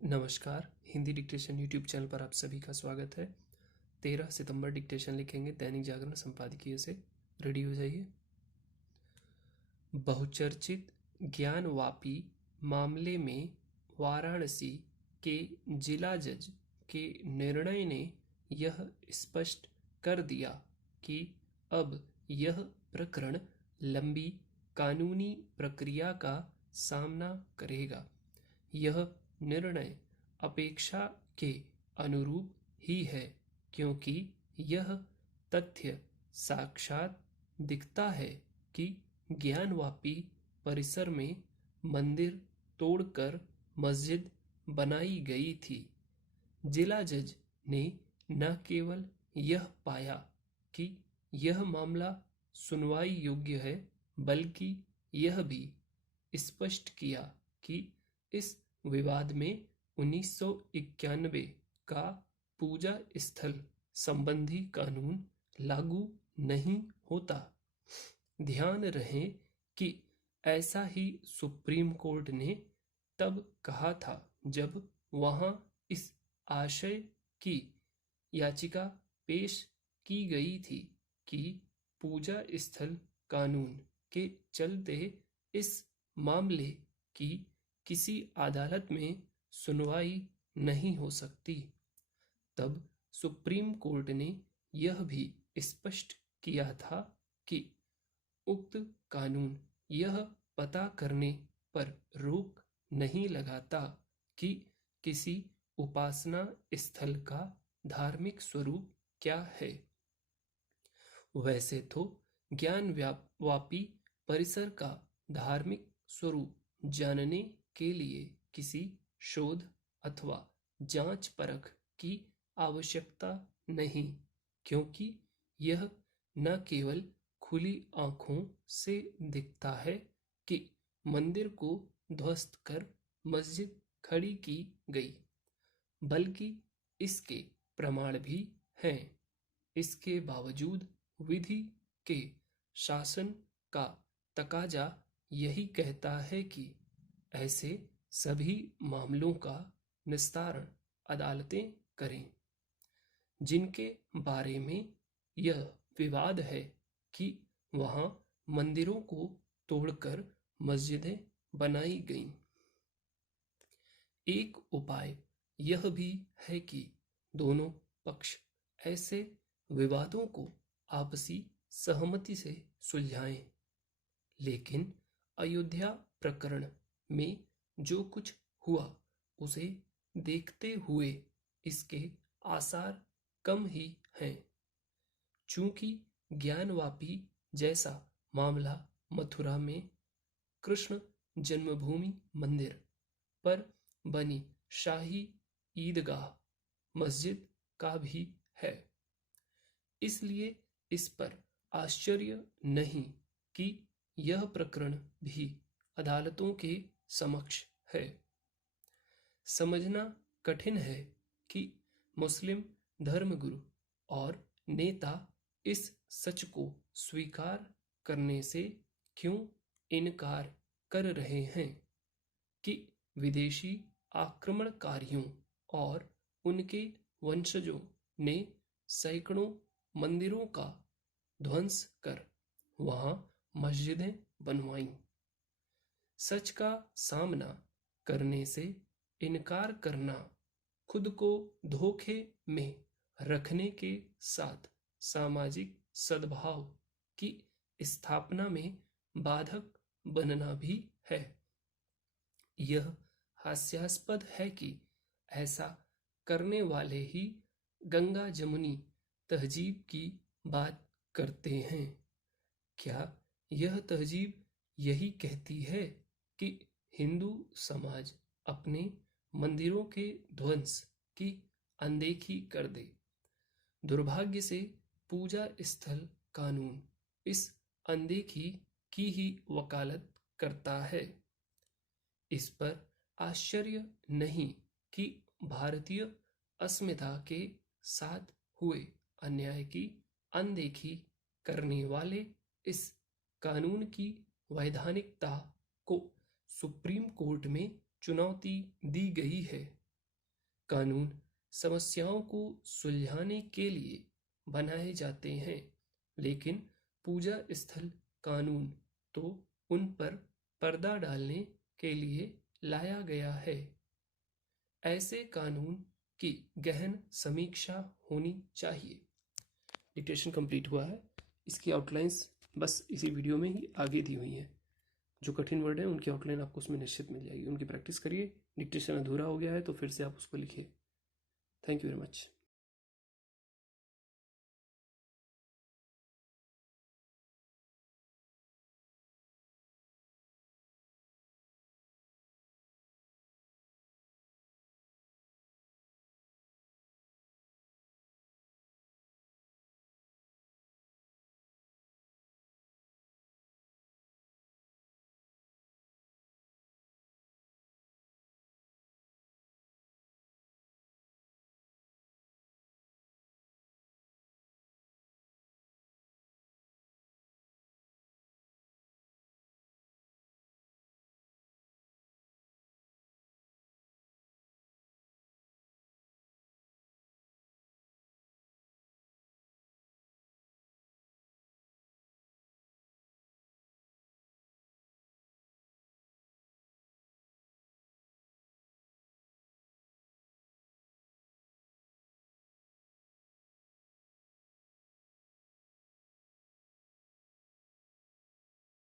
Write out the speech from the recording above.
नमस्कार। Hindi dictation YouTube channel पर आप सभी का स्वागत है। 13 सितंबर डिक्टेशन लिखेंगे दैनिक जागरण संपादकीय से। रेडी हो जाइए। बहुचर्चित ज्ञानवापी मामले में वाराणसी के जिला जज के निर्णय ने यह स्पष्ट कर दिया कि अब यह प्रकरण लंबी कानूनी प्रक्रिया का सामना करेगा। यह निर्णय अपेक्षा के अनुरूप ही है, क्योंकि यह तथ्य साक्षात दिखता है कि ज्ञानवापी परिसर में मंदिर तोड़कर मस्जिद बनाई गई थी। जिला जज ने न केवल यह पाया कि यह मामला सुनवाई योग्य है, बल्कि यह भी स्पष्ट किया कि इस विवाद में 1991 का पूजा स्थल संबंधी कानून लागू नहीं होता। ध्यान रहे कि ऐसा ही सुप्रीम कोर्ट ने तब कहा था जब वहां इस आशय की याचिका पेश की गई थी कि पूजा स्थल कानून के चलते इस मामले की किसी अदालत में सुनवाई नहीं हो सकती। तब सुप्रीम कोर्ट ने यह भी स्पष्ट किया था कि उक्त कानून यह पता करने पर रोक नहीं लगाता कि किसी उपासना स्थल का धार्मिक स्वरूप क्या है। वैसे तो ज्ञानवापी परिसर का धार्मिक स्वरूप जानने के लिए किसी शोध अथवा जांच परख की आवश्यकता नहीं, क्योंकि यह न केवल खुली आंखों से दिखता है कि मंदिर को ध्वस्त कर मस्जिद खड़ी की गई, बल्कि इसके प्रमाण भी हैं। इसके बावजूद विधि के शासन का तकाजा यही कहता है कि ऐसे सभी मामलों का निस्तारण अदालतें करें, जिनके बारे में यह विवाद है कि वहां मंदिरों को तोड़कर मस्जिदें बनाई गईं। एक उपाय यह भी है कि दोनों पक्ष ऐसे विवादों को आपसी सहमति से सुलझाएं। लेकिन अयोध्या प्रकरण में जो कुछ हुआ उसे देखते हुए इसके आसार कम ही हैं। चूंकि ज्ञानवापी जैसा मामला मथुरा में कृष्ण जन्मभूमि मंदिर पर बनी शाही ईदगाह मस्जिद का भी है, इसलिए इस पर आश्चर्य नहीं कि यह प्रकरण भी अदालतों के समक्ष है। समझना कठिन है कि मुस्लिम धर्मगुरु और नेता इस सच को स्वीकार करने से क्यों इनकार कर रहे हैं कि विदेशी आक्रमणकारियों और उनके वंशजों ने सैकड़ों मंदिरों का ध्वंस कर वहां मस्जिदें बनवाईं। सच का सामना करने से इनकार करना खुद को धोखे में रखने के साथ सामाजिक सद्भाव की स्थापना में बाधक बनना भी है। यह हास्यास्पद है कि ऐसा करने वाले ही गंगा जमुनी तहजीब की बात करते हैं। क्या यह तहजीब यही कहती है कि हिंदू समाज अपने मंदिरों के ध्वंस की अनदेखी कर दे? दुर्भाग्य से पूजा स्थल कानून इस अनदेखी की ही वकालत करता है। इस पर आश्चर्य नहीं कि भारतीय अस्मिता के साथ हुए अन्याय की अनदेखी करने वाले इस कानून की वैधानिकता को सुप्रीम कोर्ट में चुनौती दी गई है। कानून समस्याओं को सुलझाने के लिए बनाए जाते हैं, लेकिन पूजा स्थल कानून तो उन पर पर्दा डालने के लिए लाया गया है। ऐसे कानून की गहन समीक्षा होनी चाहिए। डिक्टेशन कंप्लीट हुआ है। इसकी आउटलाइंस बस इसी वीडियो में ही आगे दी हुई हैं। जो कठिन वर्ड हैं उनकी आउटलाइन आपको उसमें निश्चित मिल जाएगी। उनकी प्रैक्टिस करिए। डिक्टेशन अधूरा हो गया है तो फिर से आप उसको लिखिए। Thank you very much.